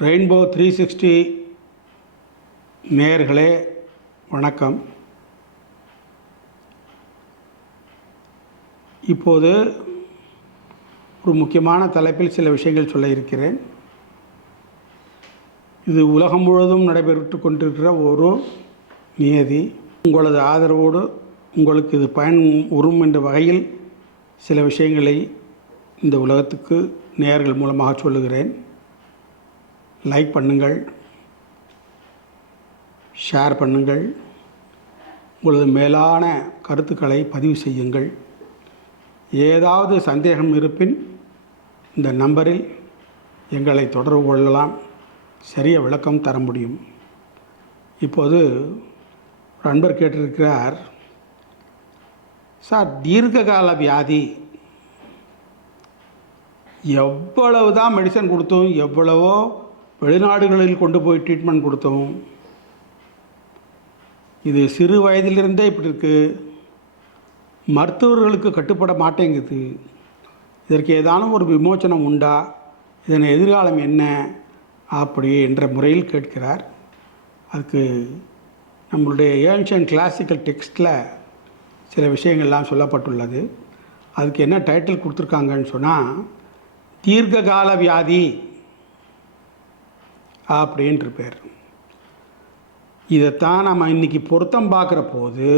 Rainbow three sixty நேயர்களே வணக்கம். இப்போது ஒரு முக்கியமான தலைப்பில் சில விஷயங்கள் சொல்ல இருக்கிறேன். இது உலகம் முழுவதும் நடைபெற்று கொண்டிருக்கிற ஒரு நியதி. உங்களது ஆதரவோடு உங்களுக்கு இது பயன் உறும் என்ற வகையில் சில விஷயங்களை இந்த உலகத்துக்கு நேர்கள் மூலமாக சொல்லுகிறேன். லைக் பண்ணுங்கள். ஷேர் பண்ணுங்கள். உங்களது மேலான கருத்துக்களை பதிவு செய்யுங்கள். ஏதாவது சந்தேகம் இருப்பின் இந்த நம்பரில் எங்களை தொடர்பு கொள்ளலாம். சரிய விளக்கம் தர முடியும். இப்போது ஒரு அன்பர் கேட்டிருக்கிறார். சார் தீர்க்ககால வியாதி. எவ்வளவு தான் மெடிசன் கொடுத்தும் எவ்வளவோ வெளிநாடுகளில் கொண்டு போய் ட்ரீட்மெண்ட் கொடுத்தோம். இது சிறு வயதிலிருந்தே இப்படி இருக்குது மருத்துவர்களுக்கு கட்டுப்பட மாட்டேங்குது. இதற்கு ஏதானும் ஒரு விமோச்சனம் உண்டா? இதன் எதிர்காலம் என்ன? அப்படி என்ற முறையில் கேட்கிறார். அதுக்கு நம்மளுடைய ஏன்ஷியன் கிளாசிக்கல் டெக்ஸ்டில் சில விஷயங்கள்லாம் சொல்லப்பட்டுள்ளது. அதுக்கு என்ன டைட்டில் கொடுத்துருக்காங்கன்னு சொன்னால் தீர்க்ககால வியாதி. அப்படின்ட்டு பேர் இதைத்தான் நம்ம இன்னைக்கு பொருத்தம் பார்க்குற போது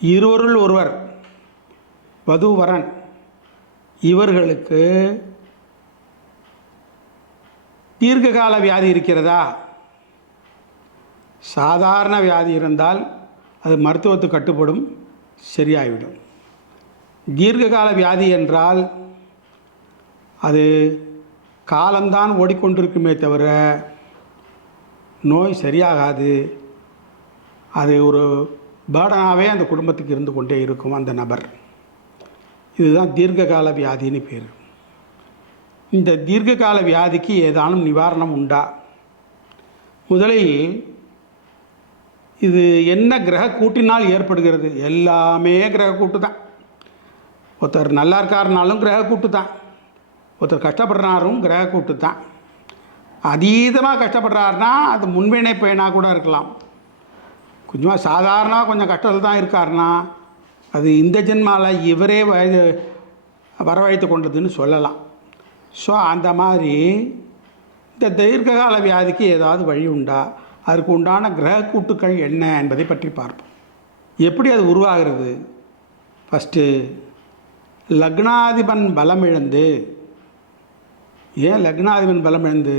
இருவருள் ஒருவர் வதுவரன் இவர்களுக்கு தீர்க்ககால வியாதி இருக்கிறதா? சாதாரண வியாதி இருந்தால் அது மருத்துவத்து கட்டுப்படும் சரியாகிவிடும் தீர்க்ககால வியாதி என்றால் அது காலம்தான் ஓடிக்கொண்டிருக்குமே தவிர நோய் சரியாகாது. அது ஒரு பேர்டனாகவே அந்த குடும்பத்துக்கு இருந்து கொண்டே இருக்கும் அந்த நபர். இதுதான் தீர்க்ககால வியாதின்னு பேர். இந்த தீர்க்ககால வியாதிக்கு ஏதானும் நிவாரணம் உண்டா? முதலில் இது என்ன கிரக கூட்டினால் ஏற்படுகிறது? எல்லாமே கிரக கூட்டு தான் ஒருத்தர் நல்லா இருக்காருனாலும் கிரக கூட்டு தான் ஒருத்தர் கஷ்டப்படுறாரும் கிரக கூட்டு தான் அதீதமாக கஷ்டப்படுறாருனா அது முன்வினை பயனாக கூட இருக்கலாம். கொஞ்சமாக சாதாரணமாக கொஞ்சம் கஷ்டத்தில் தான் இருக்காருனா அது இந்த ஜென்மாவில் இவரே வயது வரவழைத்து கொண்டதுன்னு சொல்லலாம். ஸோ அந்த மாதிரி இந்த தீர்க்ககால வியாதிக்கு ஏதாவது வழி உண்டா? அதுக்கு உண்டான கிரக கூட்டுக்கள் என்ன என்பதை பற்றி பார்ப்போம். எப்படி அது உருவாகிறது? ஃபஸ்ட்டு லக்னாதிபன் பலம் இழந்து ஏன் லக்னாதிபன் பலம் இழந்து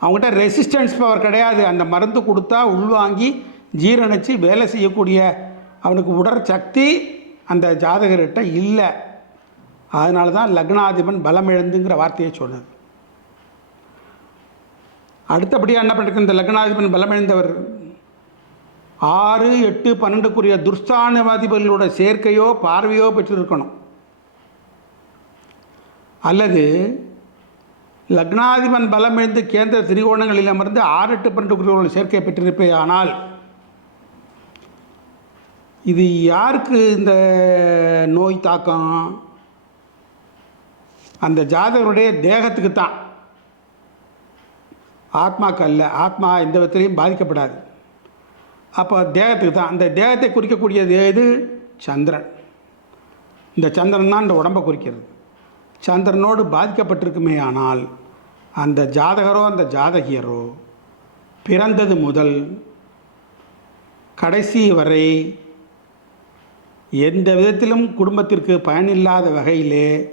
அவங்ககிட்ட ரெசிஸ்டன்ஸ் பவர் கிடையாது. அந்த மருந்து கொடுத்தா உள்வாங்கி ஜீரணித்து வேலை செய்யக்கூடிய அவனுக்கு உடற்சக்தி அந்த ஜாதகர்கிட்ட இல்லை. அதனால தான் லக்னாதிபன் பலம் எழுந்துங்கிற வார்த்தையை சொன்னது. அடுத்தபடியாக என்ன பண்ணிருக்கு? இந்த லக்னாதிபன் பலம் ஆறு எட்டு பன்னெண்டுக்குரிய துர்ஸ்தானவாதிபதிகளோட சேர்க்கையோ பார்வையோ பெற்றிருக்கணும். அல்லது லக்னாதிபன் பலம் இழந்து கேந்திர திரிகோணங்களில் அமர்ந்து ஆறு எட்டு பன்னெண்டுக்குரியவர்கள் சேர்க்கை பெற்றிருப்பே ஆனால் இது யாருக்கு இந்த நோய் தாக்கம்? அந்த ஜாதகருடைய தேகத்துக்கு தான் ஆத்மாக்கு அல்ல. ஆத்மா எந்த விதத்திலையும் பாதிக்கப்படாது. அப்போ தேகத்துக்கு தான் அந்த தேகத்தை குறிக்கக்கூடியது எது? சந்திரன். இந்த சந்திரன் தான் இந்த உடம்பை குறிக்கிறது. சந்திரனோடு பாதிக்கப்பட்டிருக்குமே ஆனால் அந்த ஜாதகரோ அந்த ஜாதகியரோ பிறந்தது முதல் கடைசி வரை எந்த விதத்திலும் குடும்பத்திற்கு பயனில்லாத வகையிலே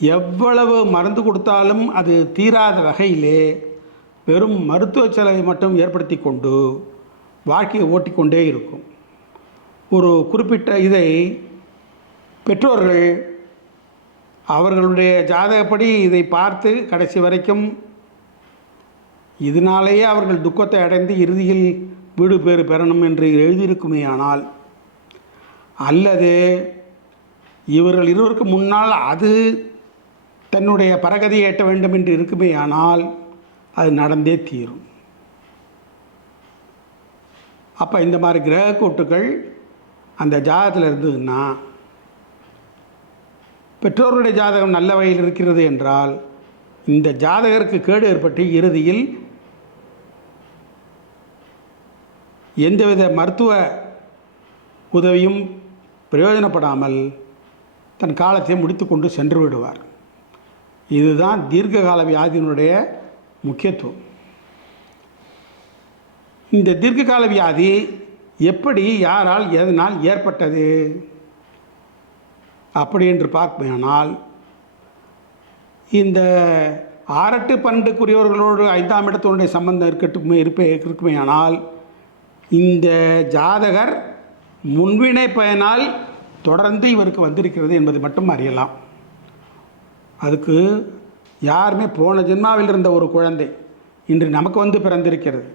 எவ்வளவு மருந்து கொடுத்தாலும் அது தீராத வகையிலே வெறும் மருத்துவ செலவை மட்டும் ஏற்படுத்தி கொண்டு வாழ்க்கையை ஓட்டிக்கொண்டே இருக்கும். ஒரு குறிப்பிட்ட இதை பெற்றோர்கள் அவர்களுடைய ஜாதகப்படி இதை பார்த்து கடைசி வரைக்கும் இதனாலேயே அவர்கள் துக்கத்தை அடைந்து இறுதியில் வீடு பேறு பெறணும் என்று எழுதியிருக்குமே ஆனால் அல்லது இவர்கள் இருவருக்கு முன்னால் அது தன்னுடைய பரகதியை எட்ட வேண்டும் என்று இருக்குமே ஆனால் அது நடந்தே தீரும். அப்போ இந்த மாதிரி கிரக கூட்டுகள் அந்த ஜாதகத்தில் இருந்ததுன்னா பெற்றோருடைய ஜாதகம் நல்ல வகையில் இருக்கிறது என்றால் இந்த ஜாதகருக்கு கேடு ஏற்பட்டு இறுதியில் எந்தவித மருத்துவ உதவியும் பிரயோஜனப்படாமல் தன் காலத்தை முடித்துக்கொண்டு சென்று விடுவார். இதுதான் தீர்க்ககால வியாதியினுடைய முக்கியத்துவம். இந்த தீர்க்ககால வியாதி எப்படி யாரால் எதனால் ஏற்பட்டது? அப்படி என்று பார்ப்பேனால் இந்த ஆரட்டு பன்னெண்டுக்குரியவர்களோடு ஐந்தாம் இடத்தினுடைய சம்பந்தம் இருக்கட்டுமே இருப்பே இருக்குமே ஆனால் இந்த ஜாதகர் முன்வினை பயனால் தொடர்ந்து இவருக்கு வந்திருக்கிறது என்பதை மட்டும் அறியலாம். அதுக்கு யாருமே போன ஜென்மாவில் இருந்த ஒரு குழந்தை இன்று நமக்கு வந்து பிறந்திருக்கிறது.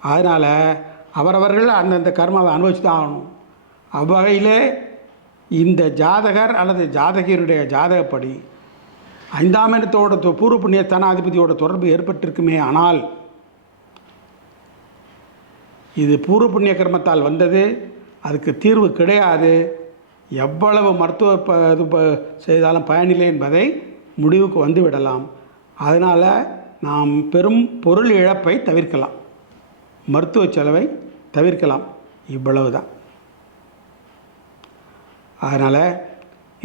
அதனால் அவரவர்கள் அந்தந்த கர்மாவை அனுபவிச்சு தான் ஆகணும். அவ்வகையிலே இந்த ஜாதகர் அல்லது ஜாதகியருடைய ஜாதகப்படி ஐந்தாம் இடத்தோட பூர்வ புண்ணிய தனாதிபதியோட தொடர்பு ஏற்பட்டிருக்குமே ஆனால் இது பூர்வ புண்ணிய கர்மத்தால் வந்தது அதுக்கு தீர்வு கிடையாது எவ்வளவு மருத்துவ ப இது ப செய்தாலும் பயனில்லை என்பதை முடிவுக்கு வந்து விடலாம் அதனால் நாம் பெரும் பொருள் இழப்பை தவிர்க்கலாம். மருத்துவ செலவை தவிர்க்கலாம். இவ்வளவு தான் அதனால்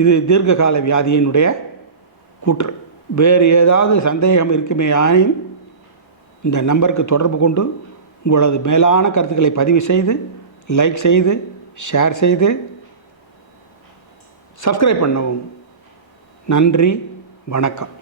இது தீர்க்ககால வியாதியினுடைய கூற்று. வேறு ஏதாவது சந்தேகம் இருக்குமே ஆயின் இந்த நம்பருக்கு தொடர்பு கொண்டு உங்களது மேலான கருத்துக்களை பதிவு செய்து லைக் செய்து ஷேர் செய்து சப்ஸ்கிரைப் பண்ணவும். நன்றி வணக்கம்.